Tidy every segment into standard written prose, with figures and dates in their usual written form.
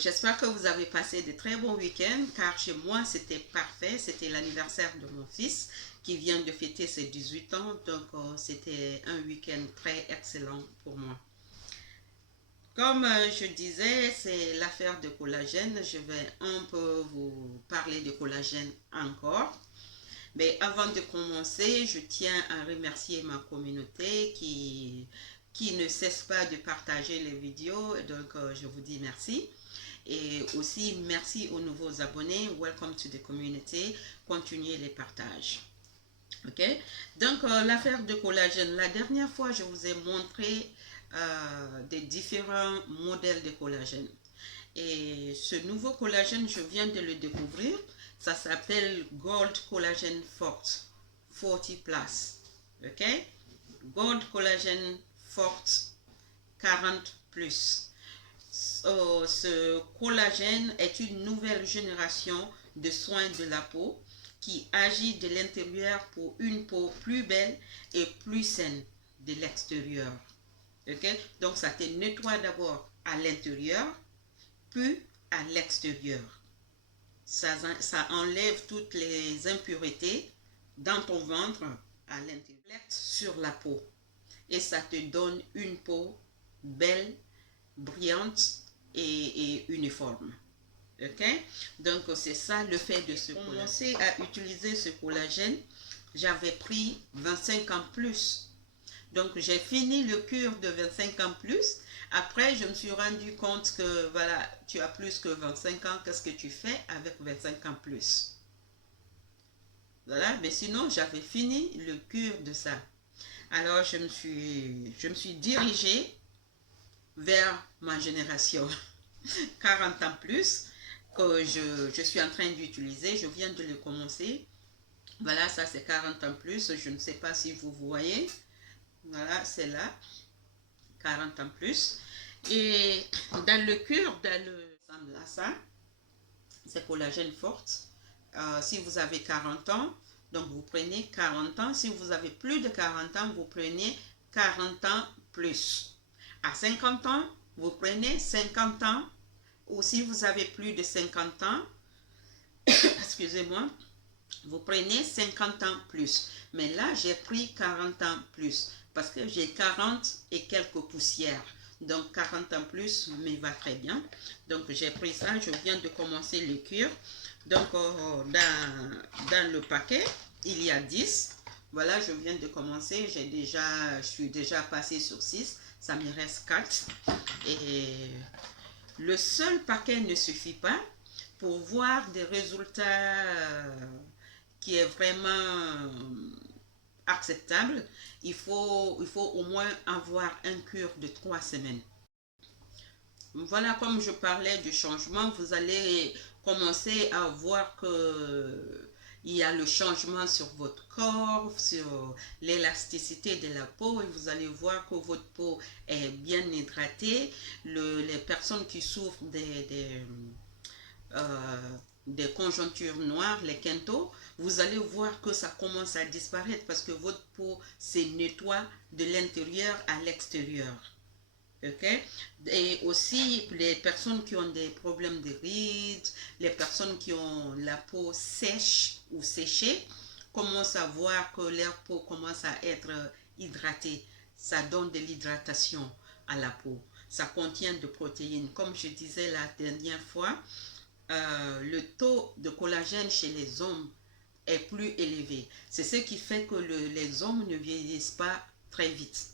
J'espère que vous avez passé de très bons week-ends, car chez moi c'était parfait. C'était l'anniversaire de mon fils qui vient de fêter ses 18 ans, donc c'était un week-end très excellent pour moi. Comme je disais, c'est l'affaire de collagène. Je vais un peu vous parler de collagène encore. Mais avant de commencer, je tiens à remercier ma communauté qui ne cesse pas de partager les vidéos. Donc, je vous dis merci. Et aussi, merci aux nouveaux abonnés. Welcome to the community. Continuez les partages. Ok? Donc, l'affaire de collagène. La dernière fois, je vous ai montré des différents modèles de collagène. Et ce nouveau collagène, je viens de le découvrir. Ça s'appelle Gold Collagen Forte 40 Plus. Ok? Gold Collagen Forte 40 Plus. Ce collagène est une nouvelle génération de soins de la peau qui agit de l'intérieur pour une peau plus belle et plus saine de l'extérieur. Ok? Donc ça te nettoie d'abord à l'intérieur, puis à l'extérieur. Ça enlève toutes les impuretés dans ton ventre à l'intérieur, sur la peau. Et ça te donne une peau belle, brillante et uniforme. Ok? Donc c'est ça le fait de ce collagène. Pour commencer à utiliser ce collagène, j'avais pris 25 ans plus. Donc j'ai fini le cure de 25 ans plus. Après, je me suis rendu compte que voilà, tu as plus que 25 ans, qu'est-ce que tu fais avec 25 ans plus? Voilà, mais sinon j'avais fini le cure de ça. Alors je me suis dirigée vers ma génération 40 ans plus que je suis en train d'utiliser. Je viens de le commencer. Voilà, ça c'est 40 ans plus. Je ne sais pas si vous voyez. Voilà, c'est là. 40 ans plus. Et dans le cure, dans le ressemble à ça, c'est collagène forte. Si vous avez 40 ans, donc vous prenez 40 ans. Si vous avez plus de 40 ans, vous prenez 40 ans plus. À 50 ans, vous prenez 50 ans. Ou si vous avez plus de 50 ans, excusez-moi, vous prenez 50 ans plus. Mais là, j'ai pris 40 ans plus parce que j'ai 40 et quelques poussières. Donc 40 ans plus me va très bien. Donc j'ai pris ça, je viens de commencer le cure. Donc dans le paquet, il y a 10. Voilà, je viens de commencer, je suis déjà passé sur 6. Ça me reste 4. Et le seul paquet ne suffit pas pour voir des résultats qui est vraiment acceptable. Il faut au moins avoir un cure de 3 semaines. Voilà, comme je parlais du changement, vous allez commencer à voir que il y a le changement sur votre corps, sur l'élasticité de la peau, et vous allez voir que votre peau est bien hydratée. Les personnes qui souffrent des conjonctures noires, les quintos, vous allez voir que ça commence à disparaître parce que votre peau se nettoie de l'intérieur à l'extérieur. Ok? Et aussi les personnes qui ont des problèmes de rides, les personnes qui ont la peau sèche ou séchée, commencent à voir que leur peau commence à être hydratée. Ça donne de l'hydratation à la peau. Ça contient de protéines. Comme je disais la dernière fois, le taux de collagène chez les hommes est plus élevé. C'est ce qui fait que les hommes ne vieillissent pas très vite.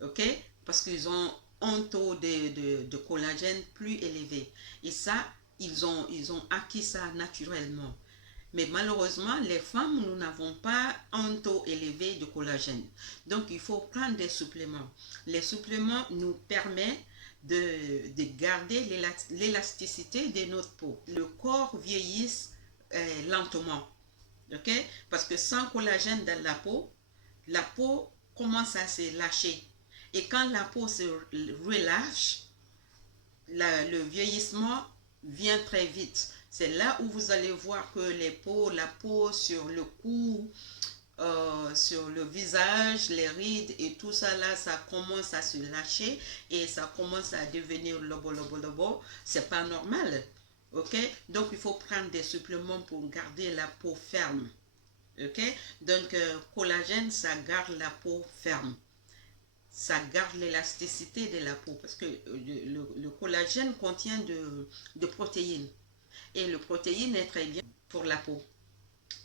Ok? Parce qu'ils ont un taux de collagène plus élevé. Et ça, ils ont acquis ça naturellement. Mais malheureusement, les femmes, nous n'avons pas un taux élevé de collagène. Donc, il faut prendre des suppléments. Les suppléments nous permettent de garder l'élasticité de notre peau. Le corps vieillit lentement. Ok? Parce que sans collagène dans la peau commence à se lâcher. Et quand la peau se relâche, le vieillissement vient très vite. C'est là où vous allez voir que la peau sur le cou, sur le visage, les rides et tout ça là, ça commence à se lâcher et ça commence à devenir lobo. C'est pas normal. Ok, donc il faut prendre des suppléments pour garder la peau ferme. Ok, donc collagène, ça garde la peau ferme, ça garde l'élasticité de la peau parce que le collagène contient de protéines et le protéine est très bien pour la peau.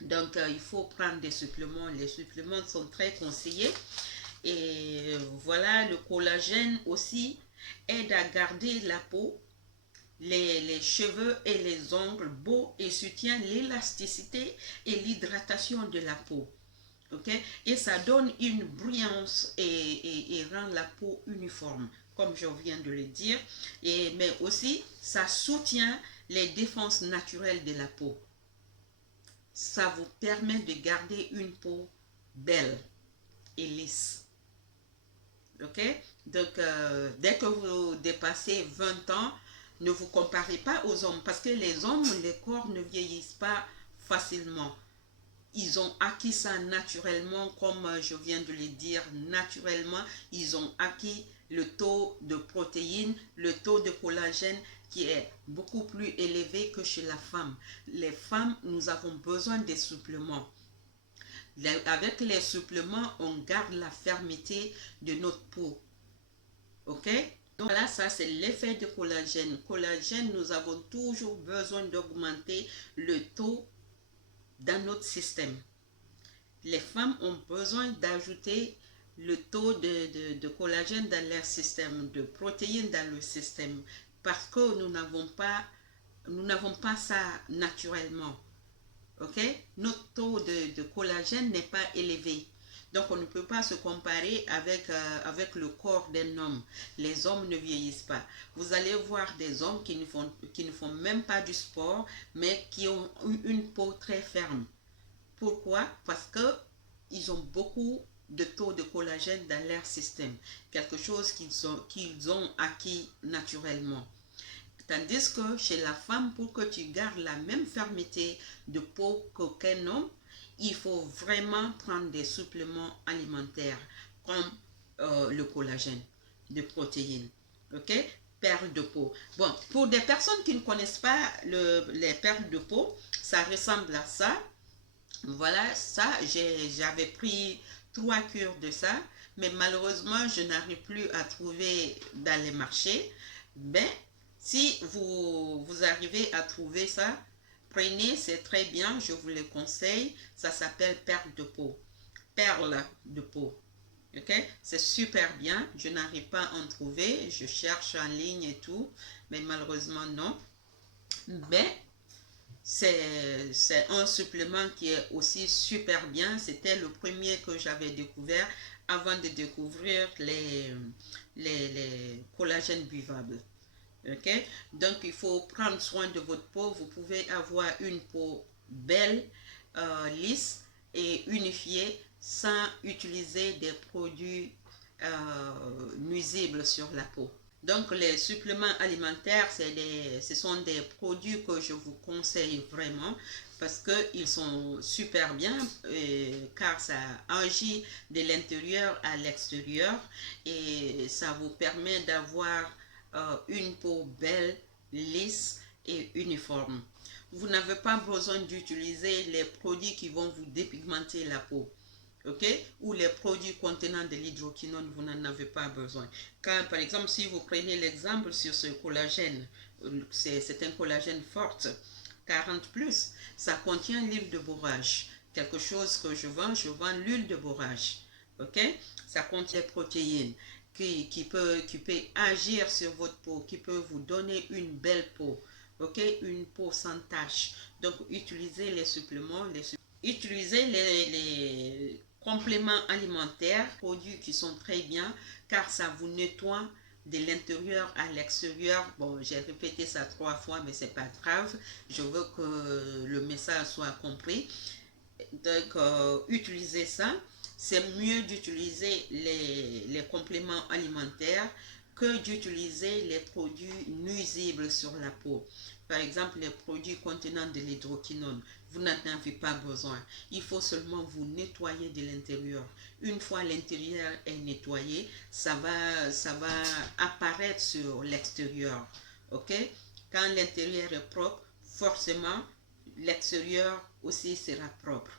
Donc il faut prendre des suppléments, les suppléments sont très conseillés. Et voilà, le collagène aussi aide à garder la peau, les cheveux et les ongles beaux et soutient l'élasticité et l'hydratation de la peau. Ok, et ça donne une brillance et rend la peau uniforme, comme je viens de le dire. Mais aussi, ça soutient les défenses naturelles de la peau. Ça vous permet de garder une peau belle et lisse. Ok, donc dès que vous dépassez 20 ans, ne vous comparez pas aux hommes parce que les hommes, les corps ne vieillissent pas facilement. Ils ont acquis ça naturellement, comme je viens de le dire, naturellement, ils ont acquis le taux de protéines, le taux de collagène qui est beaucoup plus élevé que chez la femme. Les femmes, nous avons besoin des suppléments. Avec les suppléments, on garde la fermeté de notre peau. Ok? Donc là, ça c'est l'effet de collagène. Collagène, nous avons toujours besoin d'augmenter le taux dans notre système. Les femmes ont besoin d'ajouter le taux de collagène dans leur système, de protéines dans le système, parce que nous n'avons pas ça naturellement. Ok? Notre taux de collagène n'est pas élevé. Donc on ne peut pas se comparer avec le corps d'un homme. Les hommes ne vieillissent pas. Vous allez voir des hommes qui ne font même pas du sport, mais qui ont une peau très ferme. Pourquoi? Parce qu'ils ont beaucoup de taux de collagène dans leur système. Quelque chose qu'ils ont acquis naturellement. Tandis que chez la femme, pour que tu gardes la même fermeté de peau qu'un homme, il faut vraiment prendre des suppléments alimentaires comme le collagène, des protéines. Ok? Perles de peau. Bon, pour des personnes qui ne connaissent pas les perles de peau, ça ressemble à ça. Voilà, ça, j'avais pris 3 cures de ça, mais malheureusement, je n'arrive plus à trouver dans les marchés. Mais si vous arrivez à trouver ça, prenez, c'est très bien, je vous le conseille. Ça s'appelle perle de peau. Perle de peau. Ok? C'est super bien. Je n'arrive pas à en trouver. Je cherche en ligne et tout, mais malheureusement, non. Mais c'est un supplément qui est aussi super bien. C'était le premier que j'avais découvert avant de découvrir les collagènes buvables. Ok? Donc, il faut prendre soin de votre peau. Vous pouvez avoir une peau belle, lisse et unifiée sans utiliser des produits nuisibles sur la peau. Donc, les suppléments alimentaires, ce sont des produits que je vous conseille vraiment parce qu'ils sont super bien car ça agit de l'intérieur à l'extérieur et ça vous permet d'avoir une peau belle, lisse et uniforme. Vous n'avez pas besoin d'utiliser les produits qui vont vous dépigmenter la peau. Ok, ou les produits contenant de l'hydroquinone, vous n'en avez pas besoin. Car par exemple, si vous prenez l'exemple sur ce collagène, c'est un collagène fort, 40+, ça contient l'huile de borage. Quelque chose que je vends l'huile de borage. Ok, ça contient des protéines qui peut agir sur votre peau, qui peut vous donner une belle peau. Ok, une peau sans tache. Donc, utilisez les suppléments, utilisez les compléments alimentaires, produits qui sont très bien, car ça vous nettoie de l'intérieur à l'extérieur. Bon, j'ai répété ça 3 fois, mais c'est pas grave. Je veux que le message soit compris. Donc, utilisez ça. C'est mieux d'utiliser les compléments alimentaires que d'utiliser les produits nuisibles sur la peau. Par exemple, les produits contenant de l'hydroquinone, vous n'en avez pas besoin. Il faut seulement vous nettoyer de l'intérieur. Une fois l'intérieur est nettoyé, ça va apparaître sur l'extérieur. Ok? Quand l'intérieur est propre, forcément, l'extérieur aussi sera propre.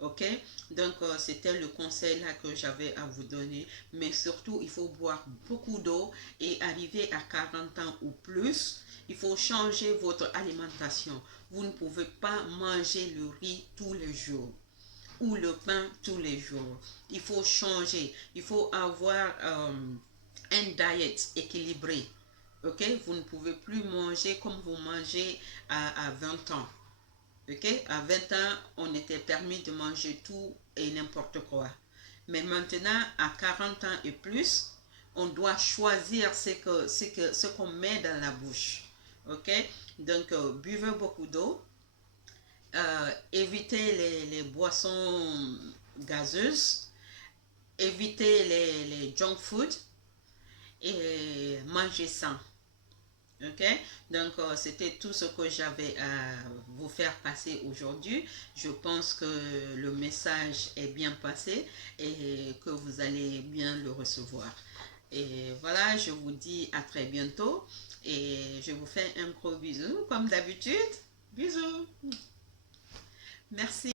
Ok, donc c'était le conseil là que j'avais à vous donner, mais surtout il faut boire beaucoup d'eau et arriver à 40 ans ou plus, il faut changer votre alimentation. Vous ne pouvez pas manger le riz tous les jours ou le pain tous les jours. Il faut changer, il faut avoir un diet équilibré. Ok, vous ne pouvez plus manger comme vous mangez à 20 ans. Ok, à 20 ans, on était permis de manger tout et n'importe quoi. Mais maintenant, à 40 ans et plus, on doit choisir ce qu'on met dans la bouche. Ok, donc buvez beaucoup d'eau, évitez les boissons gazeuses, évitez les junk food et mangez sain. Ok, donc c'était tout ce que j'avais à vous faire passer aujourd'hui. Je pense que le message est bien passé et que vous allez bien le recevoir. Et voilà, je vous dis à très bientôt et je vous fais un gros bisou comme d'habitude. Bisous. Merci.